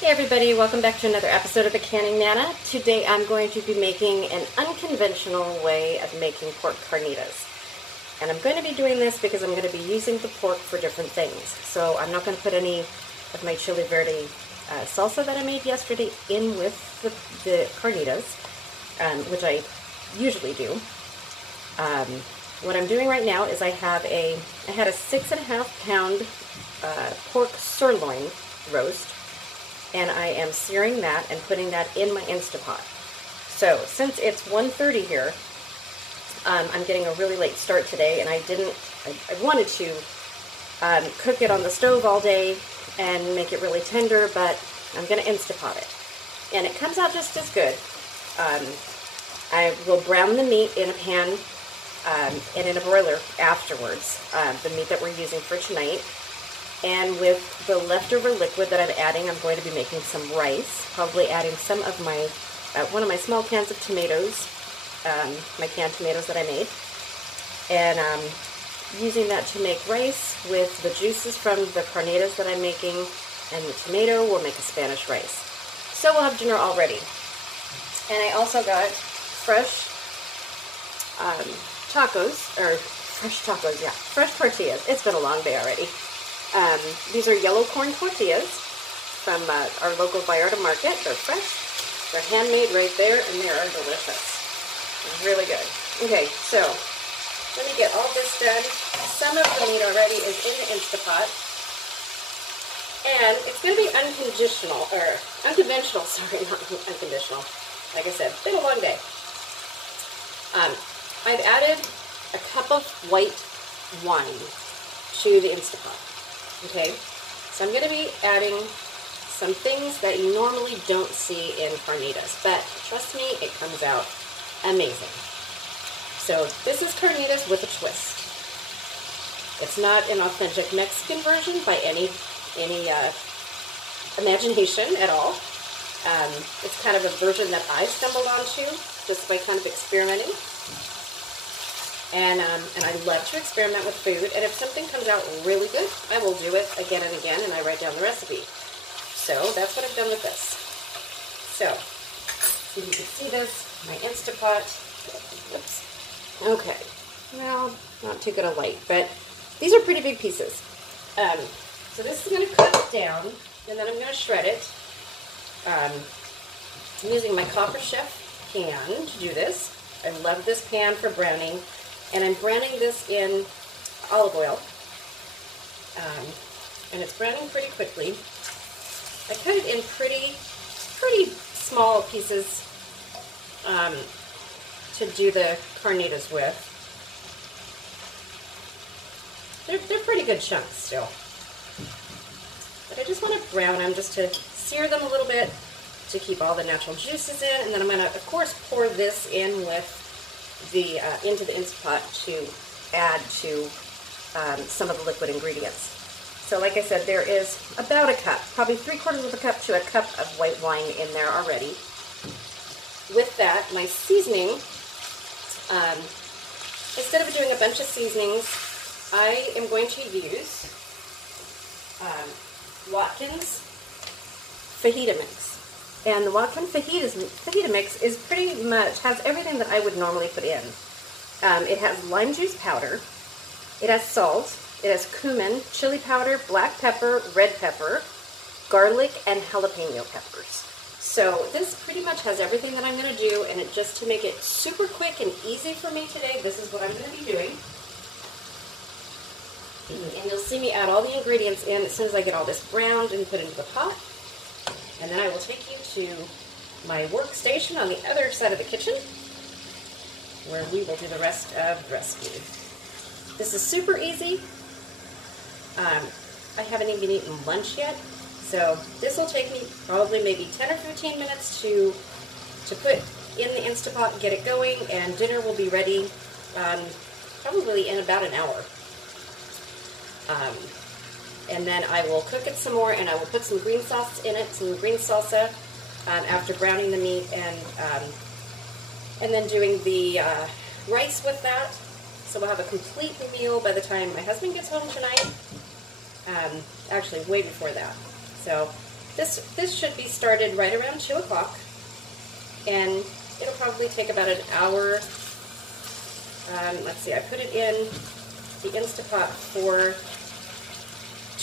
Hey everybody, welcome back to another episode of the Canning Nana. Today I'm going to be making an unconventional way of making pork carnitas. And I'm going to be doing this because I'm going to be using the pork for different things. So I'm not going to put any of my chili verde salsa that I made yesterday in with the carnitas, which I usually do. What I'm doing right now is I had a 6.5 pound pork sirloin roast, and I am searing that and putting that in my Instapot. So since it's 1:30 here, I'm getting a really late start today, and I wanted to cook it on the stove all day and make it really tender, but I'm going to Instapot it. And it comes out just as good. I will brown the meat in a pan and in a broiler afterwards, the meat that we're using for tonight. And with the leftover liquid that I'm adding, I'm going to be making some rice, probably adding some of my, one of my small cans of tomatoes, my canned tomatoes that I made, and using that to make rice with the juices from the carnitas that I'm making, and the tomato will make a Spanish rice. So we'll have dinner all ready. And I also got fresh fresh tortillas. It's been a long day already. These are yellow corn tortillas from our local Vallarta market. They're fresh, they're handmade right there, and they are delicious. It's really good. Okay, so let me get all this done. Some of the meat already is in the Instapot, and it's going to be unconventional, sorry, not unconventional. Like I said, it's been a long day. I've added a cup of white wine to the Instapot. Okay, so I'm going to be adding some things that you normally don't see in carnitas, but trust me, it comes out amazing. So this is carnitas with a twist. It's not an authentic Mexican version by any imagination at all. It's kind of a version that I stumbled onto just by kind of experimenting. And I love to experiment with food, and if something comes out really good, I will do it again and again, and I write down the recipe. So that's what I've done with this. So, see if you can see this, my Instapot. Oops. Okay. Well, not too good a light, but these are pretty big pieces. So this is going to cook down, and then I'm going to shred it. I'm using my Copper Chef pan to do this. I love this pan for browning. And I'm browning this in olive oil, and it's browning pretty quickly. I cut it in pretty small pieces to do the carnitas with. They're pretty good chunks still, but I just want to brown them just to sear them a little bit to keep all the natural juices in, and then I'm going to, of course, pour this in with into the Instapot to add to some of the liquid ingredients. So like I said, there is about a cup, probably 3/4 of a cup to a cup of white wine in there already. With that, my seasoning, instead of doing a bunch of seasonings, I am going to use Watkins fajita mix. And the Watkins fajita mix is pretty much, has everything that I would normally put in. It has lime juice powder, it has salt, it has cumin, chili powder, black pepper, red pepper, garlic, and jalapeno peppers. So this pretty much has everything that I'm going to do, and just to make it super quick and easy for me today, this is what I'm going to be doing. And you'll see me add all the ingredients in as soon as I get all this browned and put into the pot. And then I will take you to my workstation on the other side of the kitchen, where we will do the rest of the recipe. This is super easy. I haven't even eaten lunch yet, so this will take me probably maybe 10 or 15 minutes to put in the Instapot and get it going, and dinner will be ready probably in about an hour. And then I will cook it some more, and I will put some green sauce in it, some green salsa, after browning the meat, and then doing the rice with that. So we'll have a complete meal by the time my husband gets home tonight. Actually, way before that. So This should be started right around 2 o'clock, and it'll probably take about an hour. Let's see, I put it in the Instapot for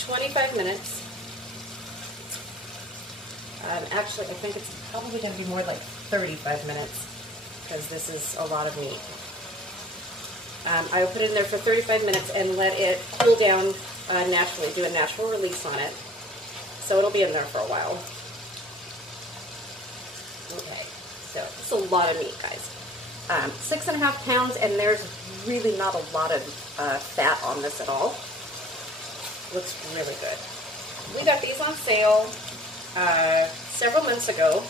25 minutes. Actually, I think it's probably going to be more like 35 minutes because this is a lot of meat. I will put it in there for 35 minutes and let it cool down naturally, do a natural release on it. So it'll be in there for a while. Okay, so it's a lot of meat, guys. 6.5 pounds, and there's really not a lot of fat on this at all. Looks really good. We got these on sale several months ago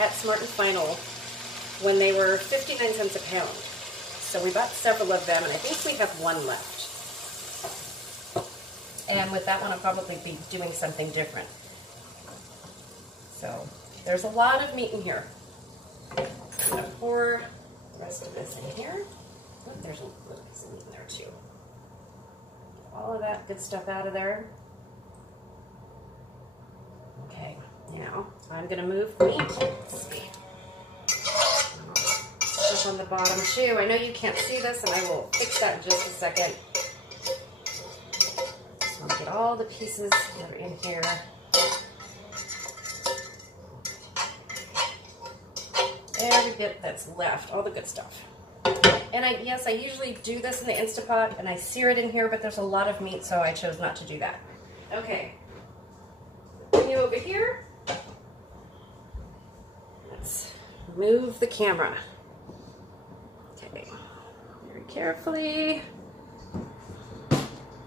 at Smart & Final when they were 59 cents a pound. So we bought several of them, and I think we have one left. And with that one, I'll probably be doing something different. So there's a lot of meat in here. I'm going to pour the rest of this in here. Oh, there's a little piece of meat in there too. Get all of that good stuff out of there. Okay, now I'm going to move the meat. Let's see. Stuff on the bottom too. I know you can't see this, and I will fix that in just a second. Just want to get all the pieces that are in here. Every bit that's left, all the good stuff. And yes, I usually do this in the Instapot, and I sear it in here, but there's a lot of meat, so I chose not to do that. Okay. Bring you over here. Let's move the camera. Okay. Very carefully.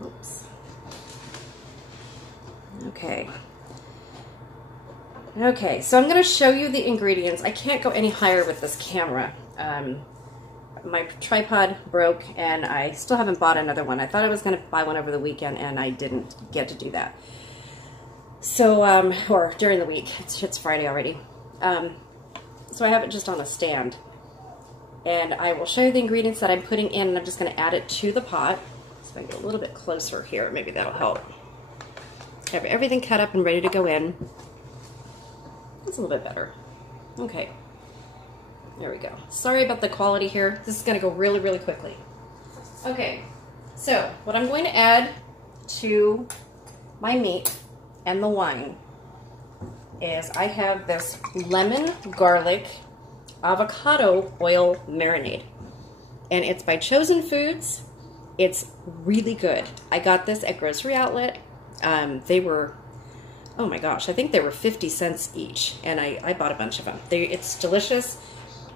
Oops. Okay. Okay, so I'm going to show you the ingredients. I can't go any higher with this camera. My tripod broke, and I still haven't bought another one. I thought I was going to buy one over the weekend, and I didn't get to do that. So, or during the week. It's Friday already. So I have it just on a stand. And I will show you the ingredients that I'm putting in, and I'm just going to add it to the pot. So if I get a little bit closer here, maybe that'll help. Have everything cut up and ready to go in. That's a little bit better. Okay. There we go. Sorry about the quality here. This is going to go really, really quickly. Okay. So, what I'm going to add to my meat and the wine is I have this lemon, garlic, avocado oil marinade. And it's by Chosen Foods. It's really good. I got this at Grocery Outlet. They were, oh my gosh, I think they were 50 cents each, and I bought a bunch of them. It's delicious.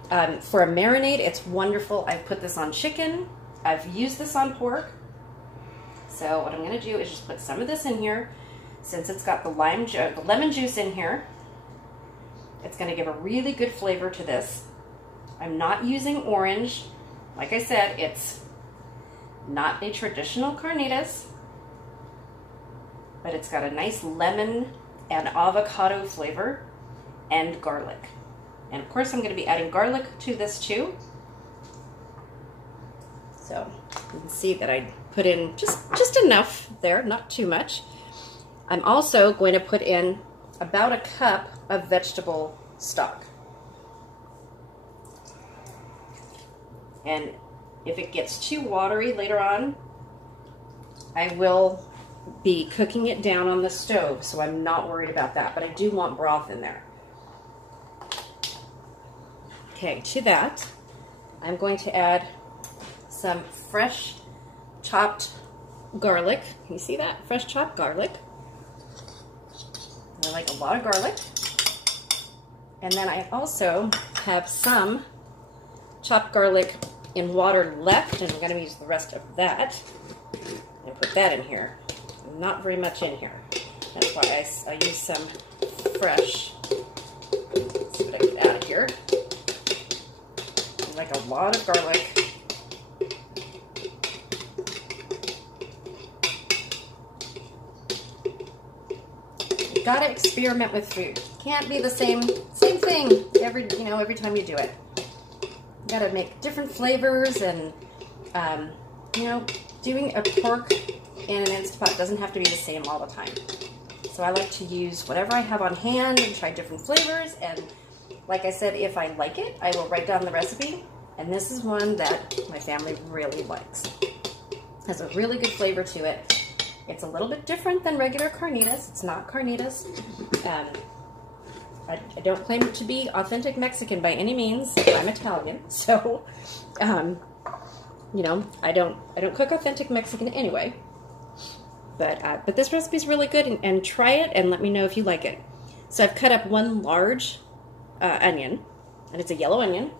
For a marinade, it's wonderful. I've put this on chicken. I've used this on pork. So what I'm going to do is just put some of this in here. Since it's got the lemon juice in here, it's going to give a really good flavor to this. I'm not using orange. Like I said, it's not a traditional carnitas, but it's got a nice lemon and avocado flavor and garlic. And of course I'm going to be adding garlic to this too. So you can see that I put in just enough there, not too much. I'm also going to put in about a cup of vegetable stock. And if it gets too watery later on, I will be cooking it down on the stove, so I'm not worried about that, but I do want broth in there. Okay, to that, I'm going to add some fresh chopped garlic. Can you see that? Fresh chopped garlic. I like a lot of garlic. And then I also have some chopped garlic in water left, and I'm going to use the rest of that and put that in here. Not very much in here. That's why I use some fresh. Let's see what I get out of here. I like a lot of garlic. You gotta experiment with food. Can't be the same thing every time you do it. You gotta make different flavors, and doing a pork in an Instapot doesn't have to be the same all the time. So I like to use whatever I have on hand and try different flavors. And like I said, if I like it, I will write down the recipe. And this is one that my family really likes. Has a really good flavor to it. It's a little bit different than regular carnitas. It's not carnitas. I don't claim it to be authentic Mexican by any means. I'm Italian, so you know, I don't cook authentic Mexican anyway. But this recipe is really good, and try it and let me know if you like it. So I've cut up one large onion, and it's a yellow onion.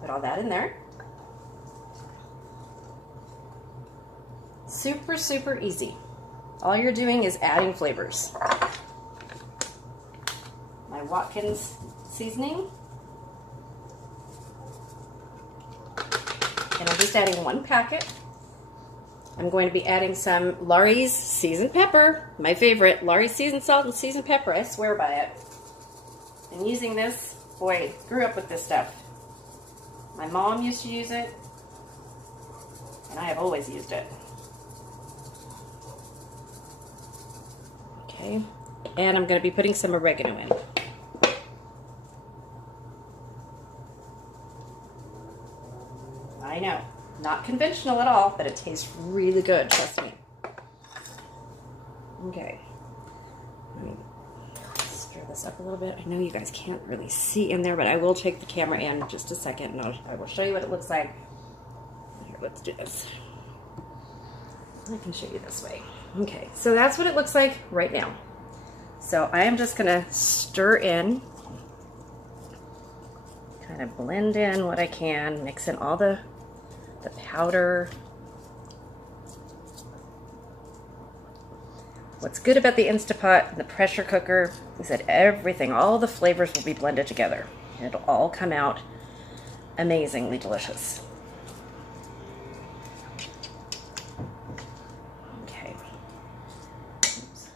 Put all that in there. Super, super easy. All you're doing is adding flavors. My Watkins seasoning. And I'm just adding 1 packet. I'm going to be adding some Laurie's seasoned pepper, my favorite, Laurie's seasoned salt and seasoned pepper. I swear by it. And using this, boy, grew up with this stuff. My mom used to use it, and I have always used it. Okay, and I'm going to be putting some oregano in. I know, not conventional at all, but it tastes really good, trust me. Okay, let me stir this up a little bit. I know you guys can't really see in there, but I will take the camera in just a second, and I will show you what it looks like. Here, let's do this. I can show you this way. Okay, so that's what it looks like right now. So I am just gonna stir in, kind of blend in what I can, mix in all the powder. What's good about the Instapot and the pressure cooker is that everything, all the flavors will be blended together. It'll all come out amazingly delicious. Okay. Oops.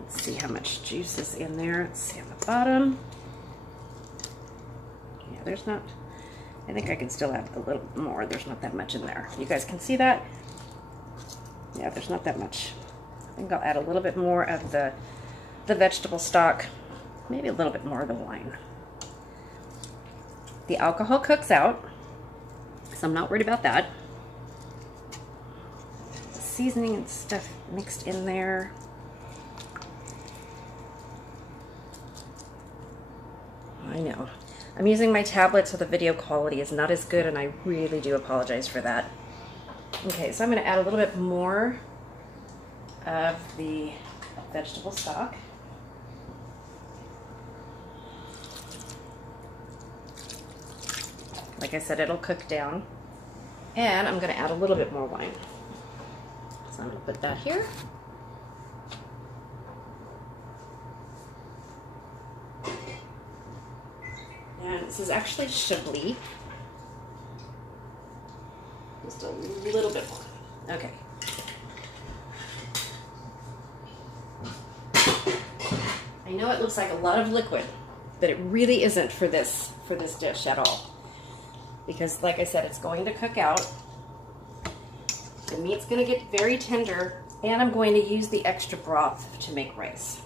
Let's see how much juice is in there. Let's see on the bottom. Yeah, there's not, I think I can still add a little more. There's not that much in there. You guys can see that? Yeah, there's not that much. I think I'll add a little bit more of the vegetable stock, maybe a little bit more of the wine. The alcohol cooks out, so I'm not worried about that. The seasoning and stuff mixed in there. I know. I'm using my tablet, so the video quality is not as good, and I really do apologize for that. Okay, so I'm going to add a little bit more of the vegetable stock. Like I said, it'll cook down. And I'm going to add a little bit more wine. So I'm going to put that here. And this is actually Chablis. Just a little bit more. Okay. I know it looks like a lot of liquid, but it really isn't for this dish at all. Because like I said, it's going to cook out. The meat's going to get very tender, and I'm going to use the extra broth to make rice.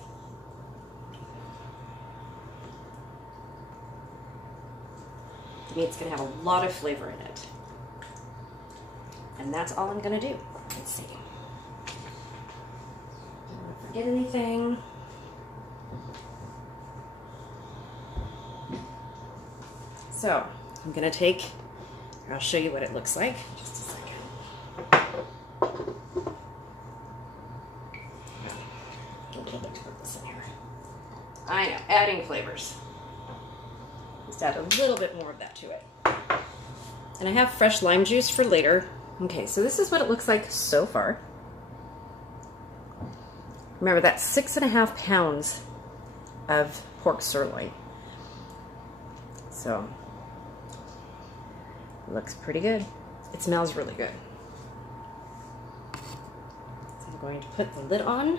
The meat's going to have a lot of flavor in it. And that's all I'm going to do. Let's see. Don't forget anything. So, I'm going to take, I'll show you what it looks like. Just a second. A little bit to put this in here. I know, adding flavors. Just add a little bit more of that to it. And I have fresh lime juice for later. Okay, so this is what it looks like so far. Remember, that's 6.5 pounds of pork sirloin. So, it looks pretty good. It smells really good. So I'm going to put the lid on.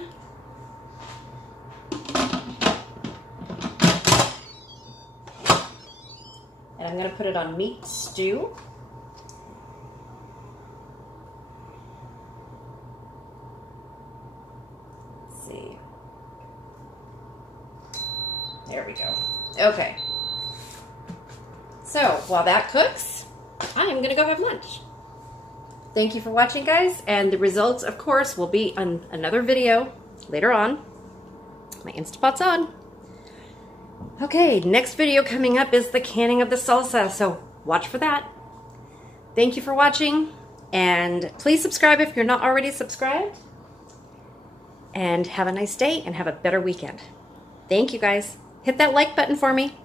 And I'm going to put it on meat stew. There we go. Okay. So while that cooks, I am going to go have lunch. Thank you for watching, guys. And the results, of course, will be on another video later on. My Instapot's on. Okay, next video coming up is the canning of the salsa, so watch for that. Thank you for watching, and please subscribe if you're not already subscribed. And have a nice day and have a better weekend. Thank you, guys. Hit that like button for me.